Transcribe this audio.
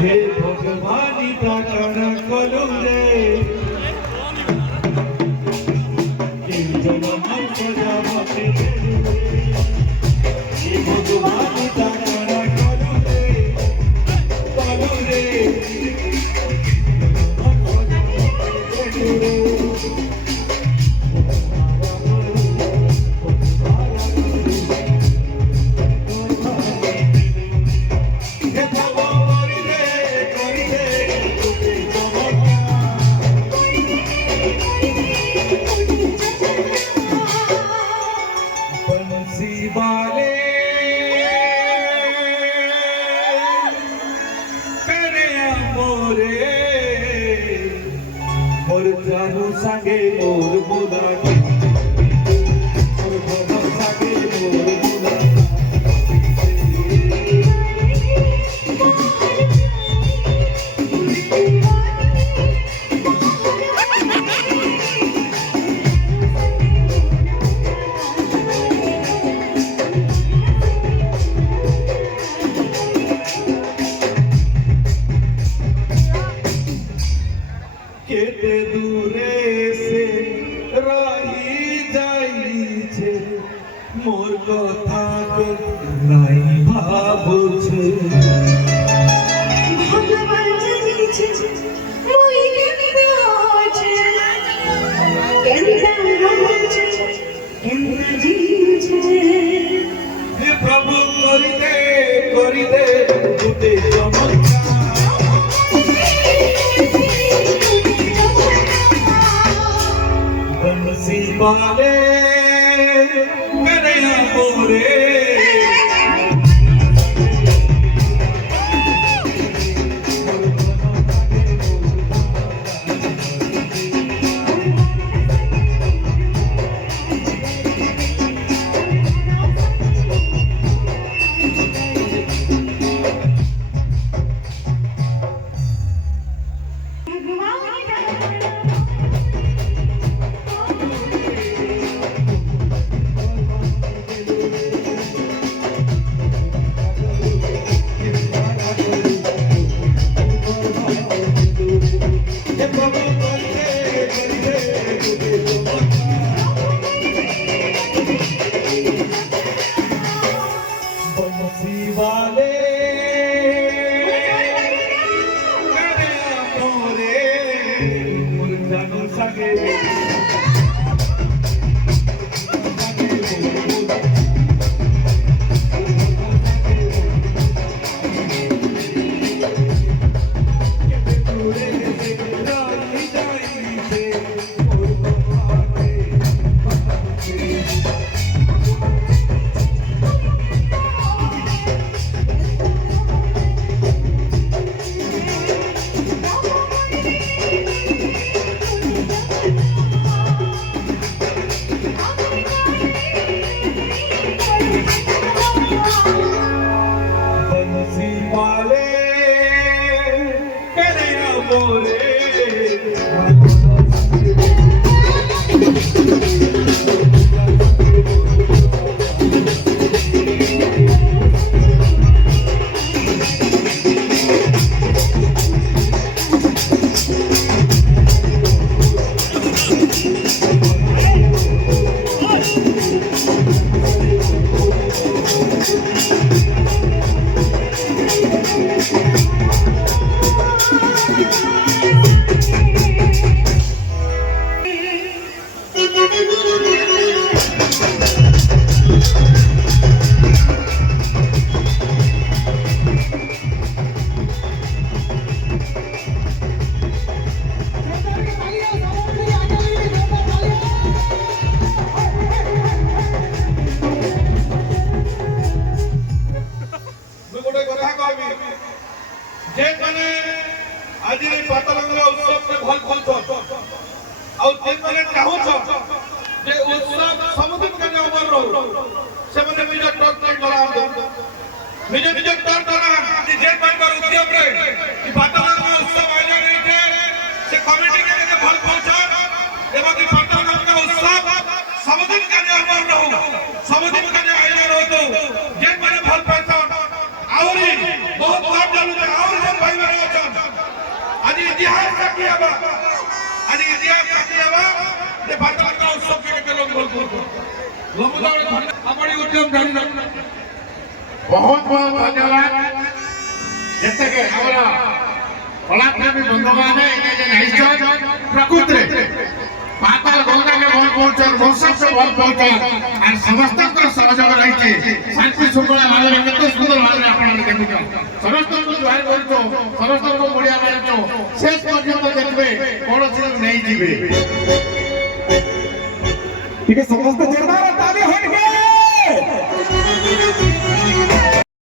हे भगवानी ताकना कलु रे जन्म सजा मते हे भगवानी ताकना कलु रे मोर जानू संगे मोर बुला मोर बाबा संगे मोर बुला केते दूरे से रही जाइछे मोर कथा के नाई भाबुछे भगवान जानिछे मुई केंदा होछे केंदा होछे केंदा जीछे हे प्रभु करी दे गुटे चमत्कार बंसी वाले कन्हैया मोरे आज पातलंगा उत्सव के भल फल और जे माने चाहू जे उत्सव समुद्र के ऊपर रहो से माने निज टॉक टॉक करा निज निज टॉक करा जे मन कर उद्यम रे कि पातलंगा उत्सव आया नहीं थे से कमिटी के भल फल एवं कि पातलंगा उत्सव समुद्र के ऊपर रहो समुद्र के आया रहो तो जे माने भल फल आवरी बहुत बात जानु और हम भाई इतिहास साक्षी हवा आज इतिहास साक्षी हवा जे भातलका उत्सव के केते लोग बोलतो लमुदार अपनी उद्यम जारी रखना बहुत बहुत धन्यवाद जैसे कि हमारा कलाप्रेमी बंधुମାନେ जे नाइस्टन प्रकृति पाताल गंगा के भल पहुंचल मौसम से भल पहुंचल और समस्त सहयोग रही शांति श्रृंखला भाव में केते सुंदर भाव में आपण देखुछ समस्त को जुहार करछो समस्त को बढ़िया मारछो शेष पर्यंत देखबे कोन से नहीं जीवे ठीक है समस्त जोरदार ताली होइके